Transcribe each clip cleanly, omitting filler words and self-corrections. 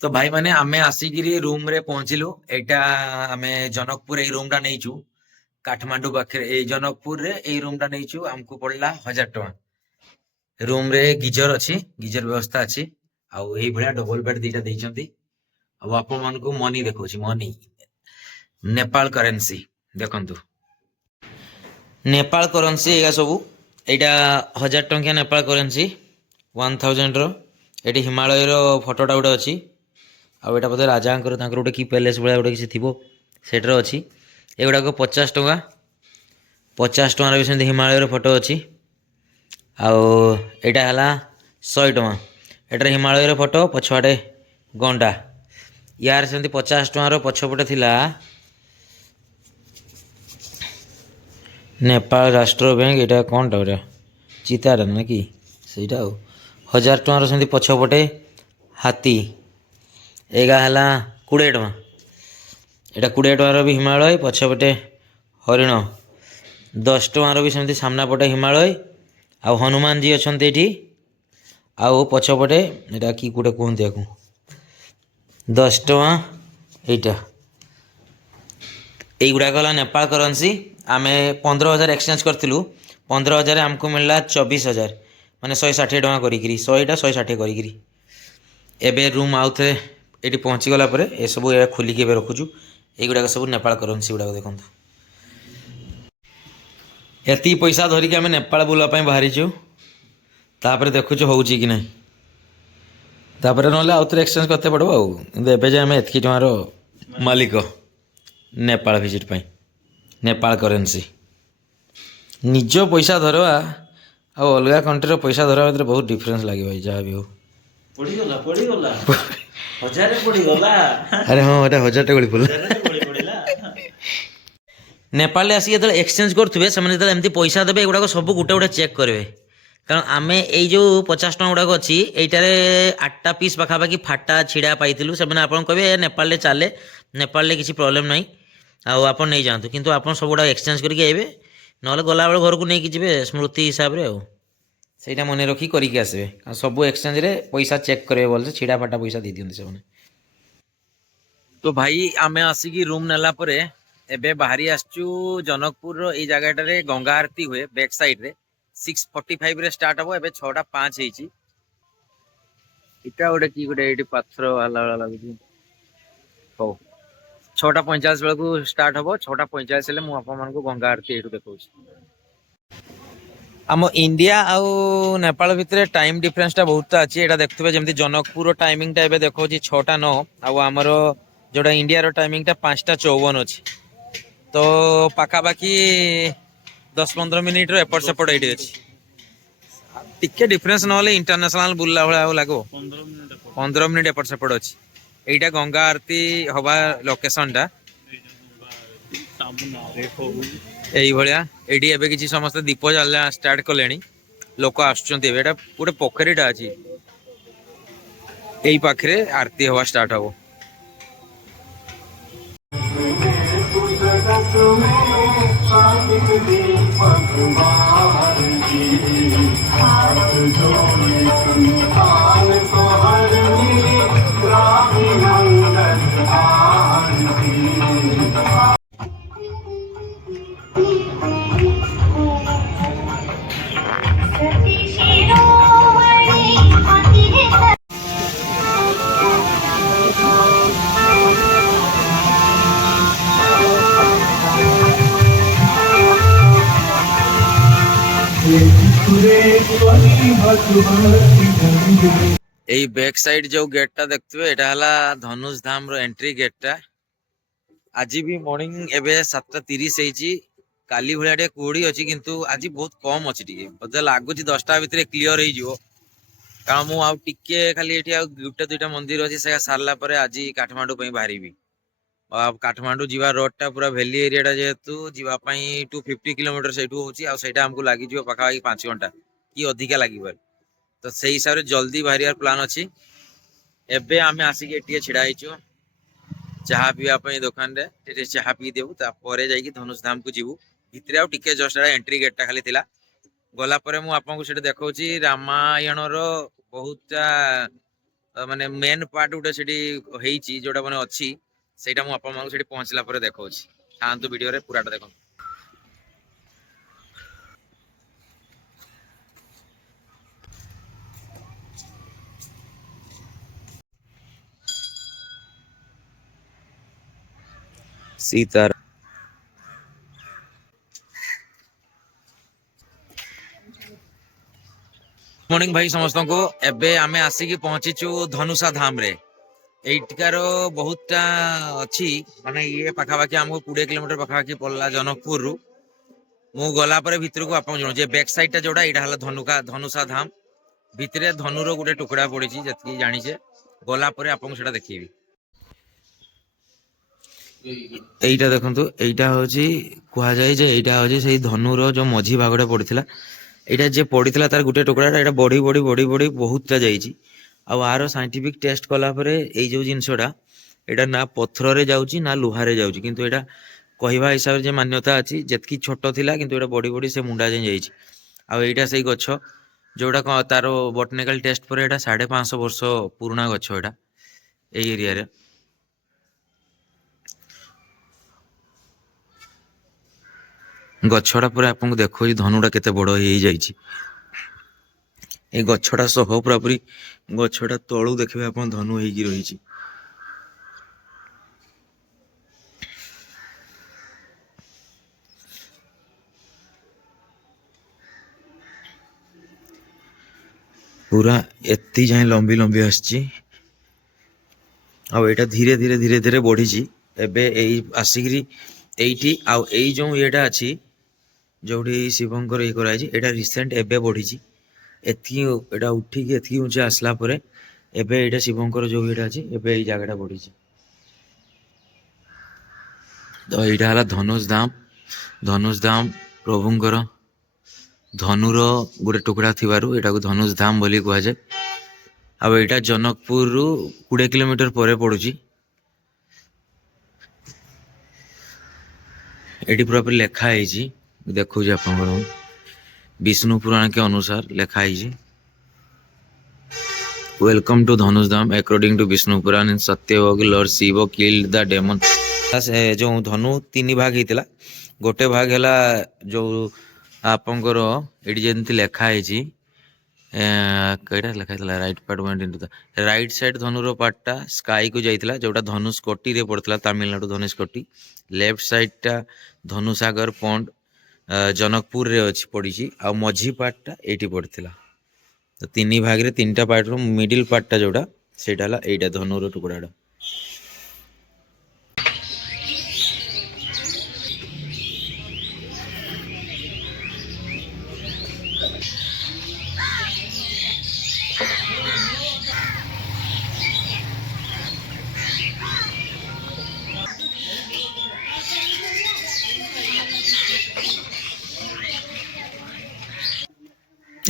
तो भाई मैंने आमे आसिकिरी रूम रे पहुंचिलु एटा आमे जनकपुर एई रूम टा नेइचु काठमांडू पाखे एई जनकपुर रे एई रूम टा नेइचु हमको पड़ला 1000 टका रूम रे गीजर अछि गीजर व्यवस्था अछि आउ एई भलिया डबल बेड दीटा देइचंती अब आपण मानको मनी देखौछि मनी नेपाल करेंसी देखंतु नेपाल करेंसी एगा सबु एटा 1000 टंकिया नेपाल करेंसी 1000 रो एटी हिमालय रो फोटोटा उडे अछि आउ एटा बोधे राजांकर तांकर गोटे कि पैलेस भलिया गोटे किसी थिबो सेटर अछि एगुडा को 50 टका 50 टका रे सेमति हिमालय रो फोटो अछि आउ एटा हला 100 टका एटर हिमालय रो फोटो पछवाडे गंडा यार सेमति 50 टका रो पछपटे थिला नेपाल राष्ट्र बैंक एटा कोनटा रे चितार ना कि सेटा 1000 टका रो सेमति पछपटे हाथी एगा हला 20 टका एटा 20 टका रो भी हिमालय पछपटे हरिण 10 टका रो भी सेमति सामना पटे हिमालय आ हनुमान जी अछन्ते एठी आउ पछपटे एटा कि कोटे कहन्ते याकू 10 टका एटा एई गुडा गला नेपाल करेंसी आमे 15000 एक्सचेंज करथिलु 15000 हमको मिलला 24000 माने 160 टका करिकरी 100 टा 160 करिकरी एबे रूम आउथे एटी पहुंची गला परे ए सब ए खोली के रखुछु ए गुडा सब नेपाल करेंसी गुडा देखंतु एती पैसा धरिक आमे नेपाल बुला पई बाहरी छु तापर देखुछु होउची कि नै तापर नले आउथरे एक्सचेंज करते पड़बो आ किंतु एबे जे आमे एतकी टमारो मालिक नेपाल विजिट पई नेपाल करेंसी निज पैसा धरवा आ अलगा कंट्री रो पैसा धरवा भीतर बहुत डिफरेंस लागे भाई जहाँ भी हो पड़ी गला हजार पड़ी गला अरे हाँ एटा 1000 टा गली पड़ला पड़ी पड़ीला नेपाल आसी जो एक्सचेंज करुवे से एमती पैसा देवे एगुड़ा सब गोटे गोटे चेक करेंगे कारण आम यो 50 टका गुड़ाक अच्छी यहीटार 8टा पीस पाखापाखि फाटा छिड़ा पाइलु से आप कहे नेपाल चले नेपाल किसी प्रोब्लेम ना आप नहीं जातु किंतु आप सब गुड़ा एक्सचेंज करके आइबे ना गला बेल घर को लेकिन जी स्मृति हिसाब से मन रखी करके आसबे सब एक्सचेंज रे पैसा चेक करेंगे बोलते छिड़ा फाटा पैसा दे दिखते से तो भाई आम आसिकी रूम नेला परे एबे बाहरी आसचु जनकपुर रो ए जगह गंगा आरती हुए बैक साइड रे 6:45 रे स्टार्ट हबो एबे 6:05 हेची इटा गोटे की गोटे एटी पत्थर वाला वाला लागुची हो 6:45 बेला को स्टार्ट हबो 6:45 ले मु आपन मन को गंगा आरती एटू देखौची आम इंडिया आउ नेपाल भितर टाइम डिफरेंस टा बहुत अच्छी एटा देखथबे जेमति जनकपुर टाइमिंग टा एबे देखौची 6:09 आउ हमरो जोड़ा इंडिया रो टाइमिंग टा 5:54 अछि तो पाखापाखि 10-15 मिनिट रो एपट सेपट एटी अछि टिके डिफरेंस नहले इंटरनेशनल बुल्ला भला लागो 15 मिनिट एपट सेपट अछि एटा गंगा आरती हवा लोकेशन टा एई भलिया एडी एबे किछि समस्त दीप जल्ला स्टार्ट कलेनी लोक आछुचंती एटा गोटे पोखरीटा अछि एई पाखरे आरती हवा स्टार्ट हबो এই बैक साइड जो गेट टा देखते एटा हला धनुष धाम रो एंट्री गेट टा आज भी मॉर्निंग एबे 7:30 हेची काली भलिया टे कोड़ी अछि किंतु आज बहुत कम अछि टिके बदल लागुची 10टा भितरे क्लियर हे जिवो कारण मु आ टिके खाली एठी आ गुटे दुइटा मंदिर अछि से सारला परे आज काठमांडू पई बाहरीबी काठमांडू जीवा रोड टा पूरा वैली एरिया टा जेतु जीवा पई 250 किलोमीटर सेठू होची आ सेटा हमको लागि जिवो पाखा 5 घंटा की अधिका लागि तो सही हिसाब रे जल्दी बाहरियार प्लान अछि एबे आमे आसी के एटिए छिड़ा हिचो चाहा पीवा पई दुकान रे टे चाहा पी देबु ता परे जाई कि धनुष धाम को जीवु भितरे आ टिके जस्ट एंट्री गेट टा खाली थिला गला परे मु आपन को सेटा देखौची रामायण रो बहुतटा ମାନେ ମେନ୍ ପାର୍ଟ ଗୋଟେ ସେଠି ହେଇଛି ଯୋଉଟା ମାନେ ଅଛି ସେଇଟା ମୁଁ ଆପଣମାନଙ୍କୁ ସେଠି ପହଞ୍ଚିଲା ପରେ ଦେଖାଉଛି। ଥାଆନ୍ତୁ ଭିଡିଓରେ ପୁରାଟା ଦେଖନ୍ତୁ। ସୀତାର ମର୍ଣ୍ଣିଂ ଭାଇ ସମସ୍ତଙ୍କୁ। ଏବେ ଆମେ ଆସିକି ପହଞ୍ଚିଛୁ ଧନୁଷା ଧାମରେ। ଏଇଠିକାର ବହୁତଟା ଅଛି ମାନେ ଇଏ ପାଖାପାଖି ଆମକୁ 20 କିଲୋମିଟର ପାଖାପାଖି ପଡିଲା ଜନକପୁରରୁ। ମୁଁ ଗଲା ପରେ ଭିତରକୁ ଆପଣଙ୍କୁ ଜଣାଉଛି ବ୍ୟାକ୍ ସାଇଡ୍ ଟା ଯୋଉଟା ଏଇଟା ହେଲା ଧନୁଷା ଧାମ। ଭିତରେ ଧନୁର ଗୋଟେ ଟୁକଡା ପଡିଛି ଯେତିକି ଜାଣିଛେ, ଗଲା ପରେ ଆପଣଙ୍କୁ ସେଟା ଦେଖେଇବି। এইটা দেখন্তু এইটা হଉଛି କୁହାଯାଏ ଯେ ଏଇଟା ହଉଛି ସେଇ ଧନୁର ଯୋଉ ମଝି ଭାଗଟା ପଡିଥିଲା। ଏଇଟା ଯେ ପଡିଥିଲା ତାର ଗୋଟେ ଟୁକଡାଟା ଏଇଟା ବଢି ବଢି ବଢି ବଢି ବହୁତଟା ଯାଇଛି। ଆଉ ଆର ସାଇଣ୍ଟିଫିକ ଟେଷ୍ଟ କଲା ପରେ ଏଇ ଯୋଉ ଜିନିଷଟା ଏଇଟା ନା ପଥରରେ ଯାଉଛି ନା ଲୁହାରେ ଯାଉଛି, କିନ୍ତୁ ଏଇଟା କହିବା ହିସାବରେ ଯେ ମାନ୍ୟତା ଅଛି ଯେତିକି ଛୋଟ ଥିଲା କିନ୍ତୁ ଏଇଟା ବଢି ବଢି ସେ ମୁଣ୍ଡା ଯାଏ ଯାଇଛି। ଆଉ ଏଇଟା ସେଇ ଗଛ ଯୋଉଟା ତାର ବଟନିକାଲ ଟେଷ୍ଟ ପରେ ଏଇଟା 550 ବର୍ଷ ପୁରୁଣା ଗଛ ଏଇଟା ଏଇ ଏରିଆରେ। ଗଛଟା ପୁରା ଆପଣଙ୍କୁ ଦେଖଉଛି ଧନୁଟା କେତେ ବଡ ହେଇଯାଇଛି। এই ଗଛଟା ସହ ପୁରାପୁରି ଗଛଟା ତଳୁ ଦେଖିବେ ଆପଣ ଧନୁ ହେଇକି ରହିଛି। ପୁରା ଏତି ଯାଏ ଲମ୍ବି ଲମ୍ବି ଆସିଛି। ଆଉ ଏଇଟା ଧୀରେ ଧୀରେ ଧୀରେ ଧୀରେ ବଢିଛି। ଏବେ ଏଇ ଆସିକିରି ଏଇଠି ଆଉ ଏଇ ଯୋଉ ଇଏଟା ଅଛି ଯୋଉଠି ଶିବଙ୍କର ଇଏ କରାଯାଇଛି ଏଇଟା ରିସେଣ୍ଟ ଏବେ ବଢିଛି। ଏତିକି ଏଇଟା ଉଠିକି ଏତିକି ଉଞ୍ଚା ଆସିଲା ପରେ ଏବେ ଏଇଟା ଶିବଙ୍କର ଯୋଉ ଇଏଟା ଅଛି ଏବେ ଏଇ ଜାଗାଟା ବଢିଛି। ତ ଏଇଟା ହେଲା ଧନୁଷ ଧାମ ପ୍ରଭୁଙ୍କର ଧନୁର ଗୋଟେ ଟୁକଡା ଥିବାରୁ ଏଇଟାକୁ ଧନୁଷ ଧାମ ବୋଲି କୁହାଯାଏ। ଆଉ ଏଇଟା ଜନକପୁରରୁ 20 କିଲୋମିଟର ପରେ ପଡୁଛି। ଏଠି ପୁରାପୁରି ଲେଖା ହେଇଛି, ଦେଖୁଛି ଆପଣଙ୍କର ବିଷ୍ଣୁ ପୁରାଣ के अनुसार ଲେଖା ହେଇଛି welcome to Dhanush Dham according to Vishnu Purana in Satyug lord Shiva killed the demon. जो धनु 3 भाग ହେଇଥିଲା, ଗୋଟେ ଭାଗ ହେଲା ଯୋଉ ଆପଣଙ୍କର ଏଠି ଯେମିତି ଲେଖା ହେଇଛି କେଇଟା ଲେଖା ହେଇଥିଲା right part went into the right side ଧନୁର ପାର୍ଟଟା ସ୍କାଇ କୁ ଯାଇଥିଲା ଯୋଉଟା ଧନୁଷ କୋଟିରେ ପଡିଥିଲା ତାମିଲନାଡୁ ଧନୁଷ କୋଟି। ଲେଫ୍ଟ ସାଇଡ୍ ଟା ଧନୁସାଗର ପଣ୍ଡ ଜନକପୁରରେ ଅଛି ପଡିଛି। ଆଉ ମଝି ପାର୍ଟଟା ଏଇଠି ପଡିଥିଲା। ତ 3 ଭାଗରେ 3ଟା ପାର୍ଟରୁ ମିଡିଲ ପାର୍ଟଟା ଯୋଉଟା ସେଇଟା ହେଲା ଏଇଟା ଧନୁର ଟୁକଡାଟା।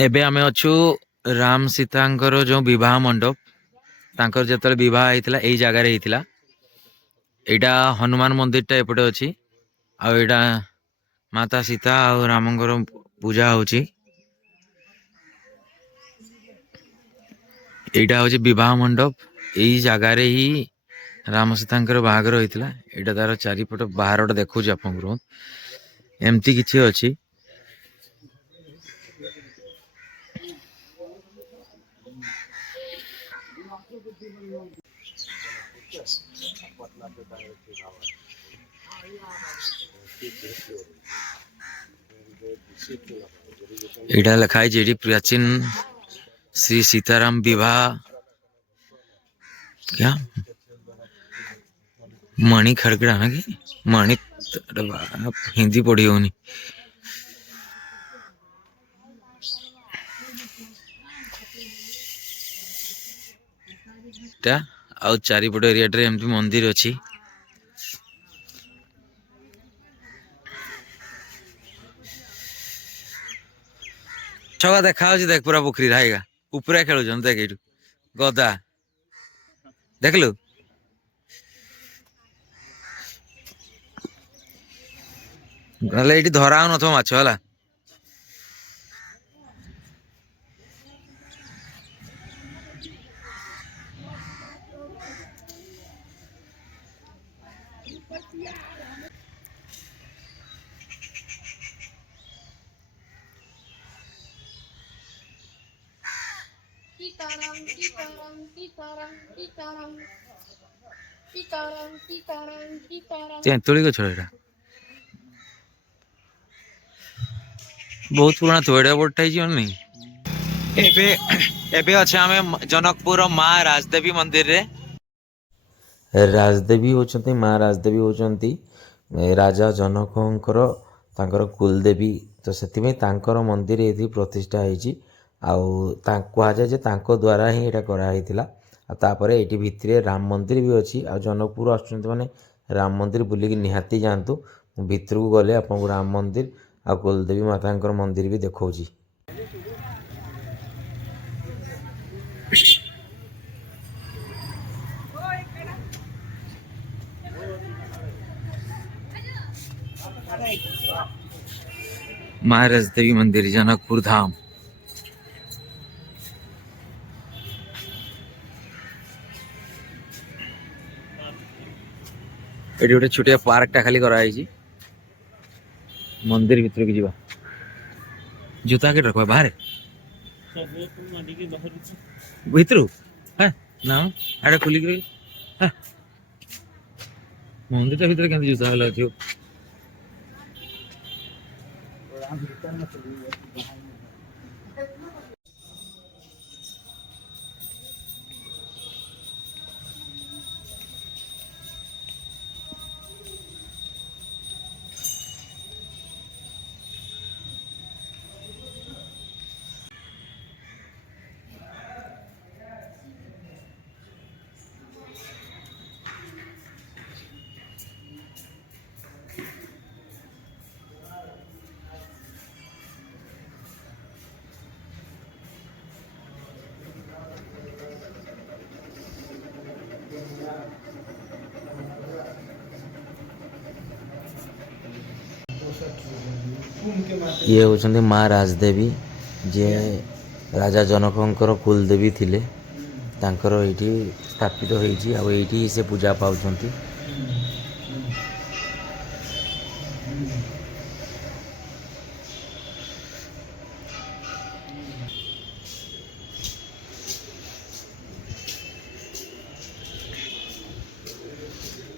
ଏବେ ଆମେ ଅଛୁ ରାମ ସୀତାଙ୍କର ଯୋଉ ବିବାହ ମଣ୍ଡପ, ତାଙ୍କର ଯେତେବେଳେ ବିବାହ ହେଇଥିଲା ଏଇ ଜାଗାରେ ହେଇଥିଲା। ଏଇଟା ହନୁମାନ ମନ୍ଦିରଟା ଏପଟେ ଅଛି। ଆଉ ଏଇଟା ମାତା ସୀତା ଆଉ ରାମଙ୍କର ପୂଜା ହଉଛି। ଏଇଟା ହଉଛି ବିବାହ ମଣ୍ଡପ। ଏଇ ଜାଗାରେ ହିଁ ରାମ ସୀତାଙ୍କର ବାହାଘର ହେଇଥିଲା। ଏଇଟା ତାର ଚାରିପଟ ବାହାରଟା ଦେଖଉଛି ଆପଣଙ୍କୁ, ଏମିତି କିଛି ଅଛି। ଏଇଟା ଲେଖା ହେଇଛି ଏଠି ପ୍ରାଚୀନ श्री सीताराम विवाह क्या मणि खड़गड़ा ना कि मणि हिंदी पढ़ी होनी। ଆଉ ଚାରିପଟ ଏରିଆଟାରେ ଏମିତି ମନ୍ଦିର ଅଛି। ଛକା ଦେଖା ହଉଛି ଦେଖ ପୁରା ପୋଖରୀ ହାଇଗା ଉପରେ ଖେଳୁଛନ୍ତି ଦେଖ ଏଇଠୁ ଗଦା ଦେଖିଲୁ। ନହେଲେ ଏଇଠି ଧରା ହଉନଥିବ ମାଛ ହେଲା। Titaram, titaram, titaram, titaram, titaram, titaram, titaram. ତେନ୍ତୁଳି ଗଛ ଏଇଟା ବହୁତ ପୁରୁଣା ଥିବ ଏଇଟା ବଡଟା ହେଇଛି ମାନେ ନାଇଁ ଏବେ ଏବେ ଅଛେ ଆମେ ଜନକପୁର ମା ରାଜଦେବୀ ମନ୍ଦିରରେ ରାଜଦେବୀ ହଉଛନ୍ତି ମା ରାଜଦେବୀ ହଉଛନ୍ତି ରାଜା ଜନକଙ୍କର ତାଙ୍କର କୁଲଦେବୀ ତ ସେଥିପାଇଁ ତାଙ୍କର ମନ୍ଦିର ଏଠି ପ୍ରତିଷ୍ଠା ହେଇଛି ଆଉ କୁହାଯାଏ ଯେ ତାଙ୍କ ଦ୍ୱାରା ହିଁ ଏଇଟା କରାହେଇଥିଲା ଆଉ ତାପରେ ଏଇଠି ଭିତରେ ରାମ ମନ୍ଦିର ବି ଅଛି ଆଉ ଜନକପୁର ଆସୁଛନ୍ତି ମାନେ ରାମ ମନ୍ଦିର ବୁଲିକି ନିହାତି ଯାଆନ୍ତୁ ଭିତରକୁ ଗଲେ ଆପଣଙ୍କୁ ରାମ ମନ୍ଦିର ଆଉ କୁଲଦେବୀ ମାତାଙ୍କର ମନ୍ଦିର ବି ଦେଖାଉଛି महाराज देवी मंदिर जनकपुर धाम एटी गोटे छोटिया पार्क टा खाली कराई मंदिर भीतर की जीवा जूता के रखवा बाहर भीतर है ना एटा खुली कर मंदिर टा भीतर केंति जूता हला थियो ये होचंदी माँ राजदेवी जे राजा जनकंकर कुलदेवी थिले तांकर एठी स्थापित होईची आ एठी से पूजा पाउचंती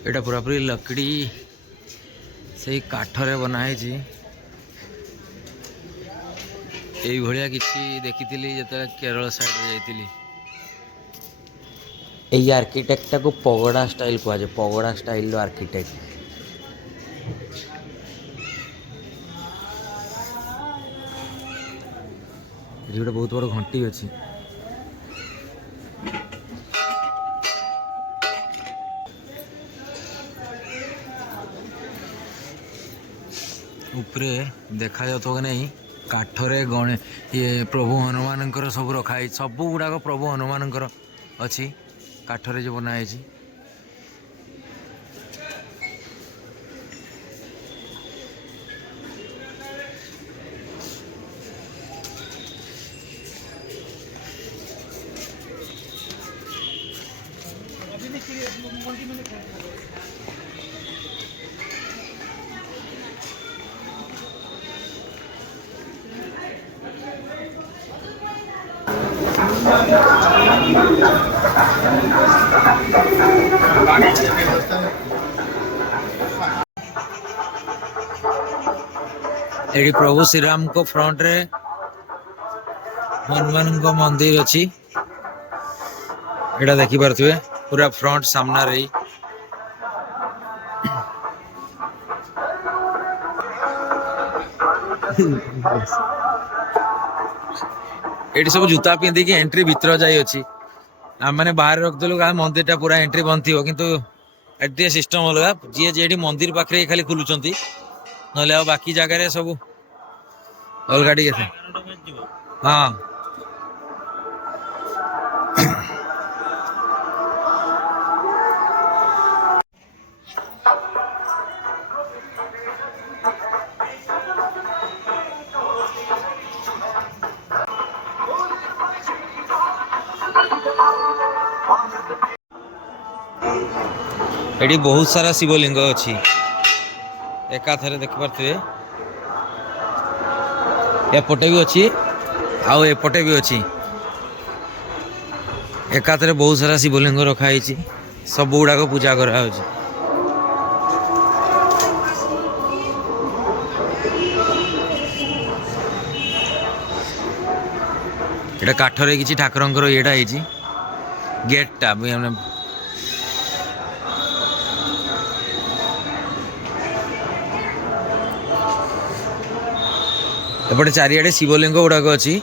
एटा पूरा पूरी लकड़ी से काठरे बनाई यही भाया किसी देखी जो केरल साइड जाइली यही आर्किटेक्टा को पगड़ा स्टाइल कहुए पगड़ा स्टाइल आर्किटेक्ट गोटे बहुत बड़ घंटी अच्छी उपरे देखा जाता कि नहीं काठरे गणे ये प्रभु हनुमान सब रखाई सब गुड़ाक प्रभु हनुमान अच्छी काठरे जो बनाई एडी प्रभु श्री राम को फ्रंट रे हनुमान को मंदिर अच्छी एटा देखि पारथुए पूरा फ्रंट सामना रही एटी सब जूता पिंधि की एंट्री भीतर जाई अच्छी आम मैंने बाहर रखदेलु मंदिर टा पूरा एंट्री बंद थी किंतु एटी सिस्टम अलग जी जे मंदिर पाखे खाली खुलुचंती नले आ बाकी जगह सब अलग टी हाँ ଏଠି ବହୁତ ସାରା ଶିବଲିଙ୍ଗ ଅଛି ଏକାଥରେ ଦେଖିପାରୁଥିବେ। ଏପଟେ ବି ଅଛି ଆଉ ଏପଟେ ବି ଅଛି। ଏକାଥରେ ବହୁତ ସାରା ଶିବଲିଙ୍ଗ ରଖା ହେଇଛି। ସବୁ ଗୁଡାକ ପୂଜା କରାହଉଛି। ଏଟା କାଠରେ କିଛି ଠାକୁରଙ୍କର ଇଏଟା ହେଇଛି। ଗେଟଟା ଏପଟେ ଚାରିଆଡେ ଶିବଲିଙ୍ଗ ଗୁଡାକ ଅଛି।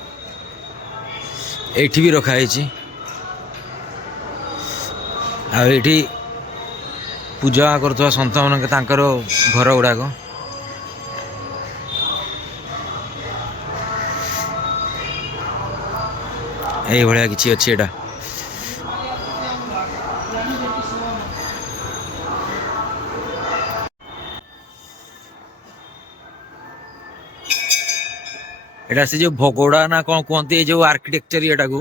ଏଇଠି ବି ରଖା ହେଇଛି। ଆଉ ଏଇଠି ପୂଜା କରୁଥିବା ସନ୍ଥ ମାନଙ୍କ ତାଙ୍କର ଘର ଗୁଡାକ। ଏଇଭଳିଆ କିଛି ଅଛି ଏଟା। ଏଟା ସେ ଯୋଉ ଭଗୋଡା ନା କଣ କୁହନ୍ତି ଏଇ ଯୋଉ ଆର୍କିଟେକ୍ଚର ଏଟାକୁ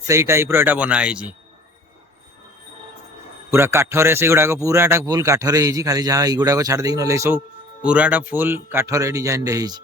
ସେଇ ଟାଇପ ର ଏଟା ବନା ହେଇଛି। ପୁରା କାଠରେ ସେଗୁଡାକ ପୁରାଟା ଫୁଲ କାଠରେ ହେଇଛି। ଖାଲି ଯାହା ଏଇଗୁଡାକ ଛାଡି ଦେଇକି ନହେଲେ ସବୁ ପୁରାଟା ଫୁଲ କାଠରେ ଡିଜାଇନ ହେଇଛି।